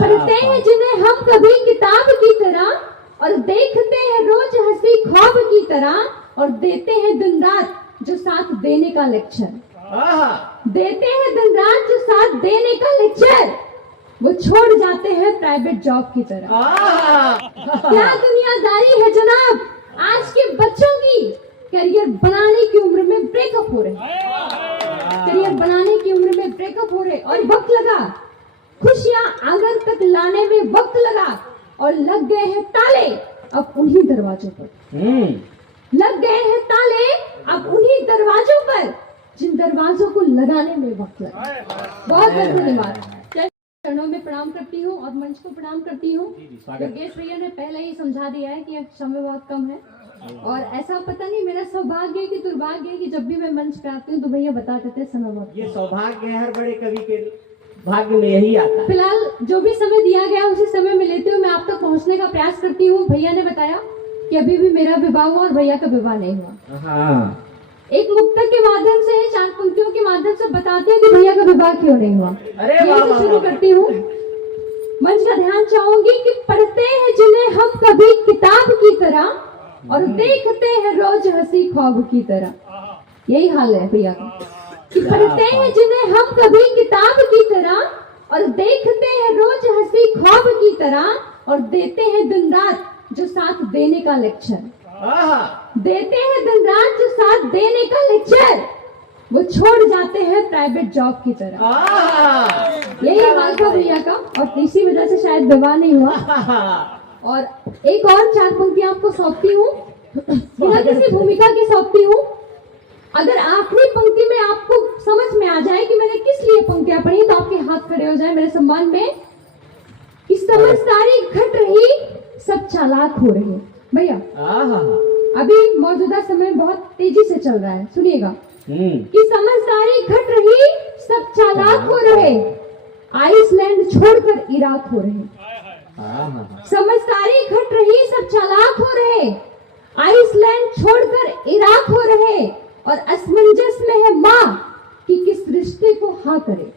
पढ़ते हैं जिन्हें हम कभी किताब की तरह और देखते हैं रोज हंसी ख्वाब की तरह और देते हैं दिन रात जो साथ देने का लेक्चर। देते हैं दिन रात जो साथ देने का लेक्चर, वो छोड़ जाते हैं प्राइवेट जॉब की तरह। क्या दुनियादारी है जनाब आज के बच्चों की। करियर बनाने की उम्र में ब्रेकअप हो रहे, करियर बनाने की उम्र में ब्रेकअप हो रहे और वक्त लगा, खुशियां आंगन तक लाने में वक्त लगा और लग गए हैं ताले अब उन्हीं दरवाजों पर। लग गए हैं ताले अब उन्हीं दरवाजों पर जिन दरवाजों को लगाने में वक्त लगा। बहुत बहुत धन्यवाद। चरणों में प्रणाम करती हूँ और मंच को प्रणाम करती हूँ। योगेश भैया ने पहले ही समझा दिया है कि समय बहुत कम है और ऐसा पता नहीं मेरा सौभाग्य है कि दुर्भाग्य है कि जब भी मैं मंच पे आती हूँ तो भैया बता देते समय बहुत। ये सौभाग्य है, हर बड़े कवि के भाग्य में यही आता है। फिलहाल जो भी समय दिया गया उसी समय में लेते हुए मैं आप तक पहुँचने का प्रयास करती हूँ। भैया ने बताया कि अभी भी मेरा विवाह हुआ और भैया का विवाह नहीं हुआ। एक मुक्तक के माध्यम से 4 पंक्तियों के माध्यम से बताते हैं कि भैया का विवाह क्यों नहीं हुआ। अरे शुरू करती हूँ। मंच का ध्यान चाहूंगी कि पढ़ते हैं जिन्हें हम कभी किताब की तरह और देखते हैं रोज हंसी ख्वाब की तरह। यही हाल है भैया का कि पढ़ते हैं जिन्हें हम कभी किताब की तरह और देखते हैं रोज हंसी ख्वाब की तरह और देते हैं दिन रात जो साथ देने का लेक्चर। देते हैं दिन रात जो साथ देने का लेक्चर, वो छोड़ जाते हैं प्राइवेट जॉब की तरह। यही हाल था भैया का और इसी वजह से शायद विवाह नहीं हुआ। और एक और 4 पंक्तियां आपको सौंपती हूँ, बिना किसी भूमिका की सौंपती हूँ। अगर आखिरी पंक्ति में आपको समझ में आ जाए कि मैंने किस लिए पंक्तियां पढ़ी तो आपके हाथ खड़े हो जाए मेरे सम्मान में। कि समझदारी घट रही सब चालाक हो रहे। भैया अभी मौजूदा समय बहुत तेजी से चल रहा है, सुनिएगा। कि समझदारी घट रही सब चालाक हो रहे, आइसलैंड छोड़कर इराक हो रहे। समझदारी घट रही सब चालाक हो रहे, आइसलैंड छोड़कर इराक हो रहे और असमंजस में है माँ कि किस रिश्ते को हाँ करे।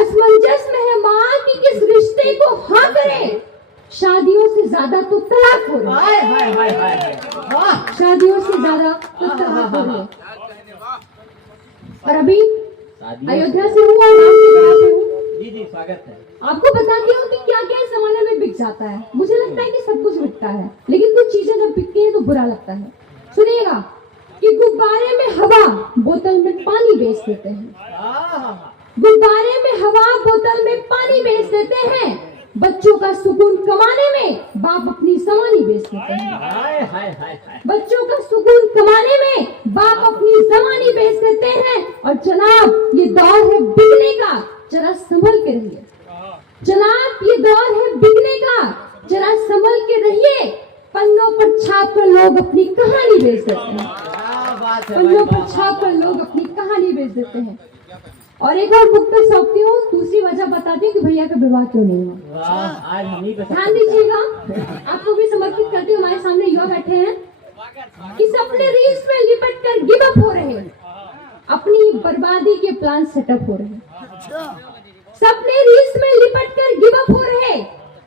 असमंजस में है माँ कि किस रिश्ते को हाँ करे। शादियों से ज्यादा तो तलाक हो रही है। शादियों से ज्यादा तो तलाक हो रही है। और अभी अयोध्या से हूँ और राम की तरह से हूँ। जी स्वागत है। आपको बताती हूँ कि क्या क्या इस जमाने में बिक जाता है। मुझे लगता है कि सब कुछ बिकता है लेकिन कुछ चीजें जब बिकती हैं तो बुरा लगता है। सुनिएगा कि गुब्बारे में हवा बोतल में पानी बेच देते हैं। गुब्बारे में हवा बोतल में पानी बेच देते हैं। बच्चों का सुकून कमाने में बाप अपनी जवानी बेच देते हैं। बच्चों का सुकून कमाने में बाप अपनी जवानी बेच देते हैं। और जनाब ये दौर है बिकने का, जरा संभल के रहिए। जनाब ये दौर है बिकने का, जरा संभल के रहिए। पन्नों पर छाप कर लोग अपनी कहानी बेच देते हैं। पन्नों पर छाप कर लोग अपनी कहानी बेच देते हैं। और एक और बुक तक सौंपती हूँ, दूसरी वजह बताती हूँ कि भैया का विवाह क्यों नहीं हुआ। ध्यान दीजिएगा, आपको भी समर्पित करती हूँ। हमारे सामने युवा बैठे हैं कि सपने रेस में लिपट कर गिव अप हो रहे हैं, अपनी बर्बादी के प्लान सेटअप हो रहे हैं। सपने रेस में लिपट कर गिव अप हो रहे,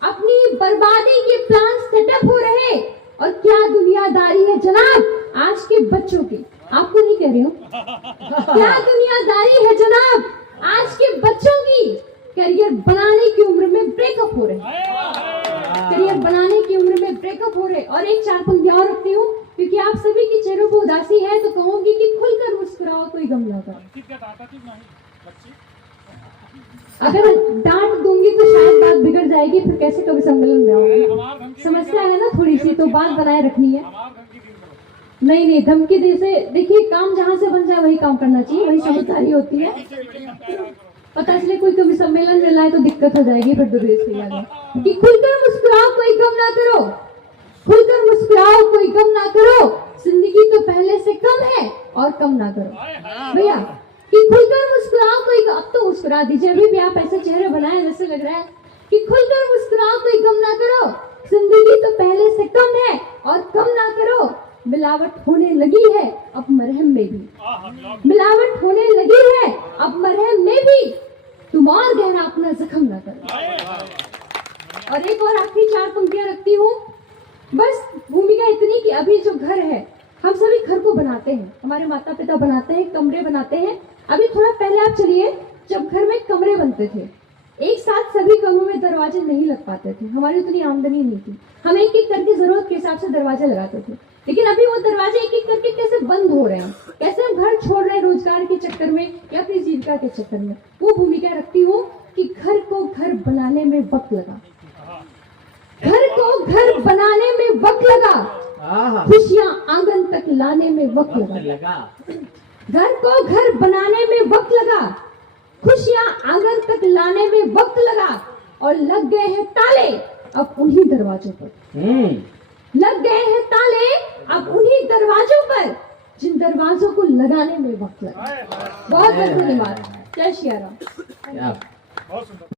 अपनी बर्बादी के प्लान सेटअप हो रहे। और क्या दुनियादारी है जनाब आज के बच्चों की। आपको नहीं कह रही हूँ, क्या दुनियादारी है जनाब आज के बच्चों की। करियर बनाने की उम्र में ब्रेकअप हो रहे, करियर बनाने की उम्र में ब्रेकअप हो रहे। और एक 4 पंक्तियां और रखती हूँ क्योंकि आप सभी की चेहरों पर उदासी है तो कहूंगी कि खुलकर मुस्कुराओ, कोई गम ना करो। अगर डांट दूंगी तो शायद बात बिगड़ जाएगी, फिर कैसे कवि सम्मेलन में आओगे। समस्या है ना थोड़ी सी, तो बात बनाए रखनी है। नहीं धमकी दे से देखिए, काम जहाँ से बन जाए वही काम करना चाहिए, वही समझदारी होती है। पता चले कोई कवि सम्मेलन में लाए तो दिक्कत हो जाएगी फिर दुर्देश कि खुलकर मुस्कुराओ कोई गम ना करो, खुलकर मुस्कुराओ कोई गम ना करो। जिंदगी तो पहले से कम है और कम ना करो। भैया कि खुलकर मुस्कुराओ कोई, अब तो मुस्कुरा दीजिए। अभी भी आप ऐसे चेहरे बनाए जैसे लग रहा है कि खुलकर मुस्कुराओ कोई गम ना करो। जिंदगी तो पहले से कम है और कम ना करो। मिलावट होने लगी है अब मरहम में भी, मिलावट होने लगी है अब मरहम में भी। तुम और गहरा अपना जख्म न करो। और एक और आखिरी 4 पंक्तियां रखती हूँ। बस भूमिका इतनी कि अभी जो घर है, हम सभी घर को बनाते हैं, हमारे माता पिता बनाते हैं, कमरे बनाते हैं। अभी थोड़ा पहले आप चलिए, जब घर में कमरे बनते थे, एक साथ सभी कमरों में दरवाजे नहीं लग पाते थे, हमारी उतनी आमदनी नहीं थी, हम एक एक करके जरूरत के हिसाब से दरवाजे लगाते थे। लेकिन अभी वो दरवाजे एक एक करके कैसे बंद हो रहे हैं, कैसे हम घर छोड़ रहे हैं रोजगार के चक्कर में या अपनी जीविका के चक्कर में। वो भूमिका रखती हूँ कि घर को घर बनाने में वक्त लगा, घर को घर बनाने में वक्त लगा, खुशियां आंगन तक लाने में वक्त लगा। घर को घर बनाने में वक्त लगा, खुशियां आंगन तक लाने में वक्त लगा, और लग गए हैं ताले अब उन्हीं दरवाजों पर। लग गए हैं ताले अब उन्हीं दरवाजों पर, जिन दरवाजों को लगाने में वक्त लगा। बहुत बहुत धन्यवाद। जय श्री राम।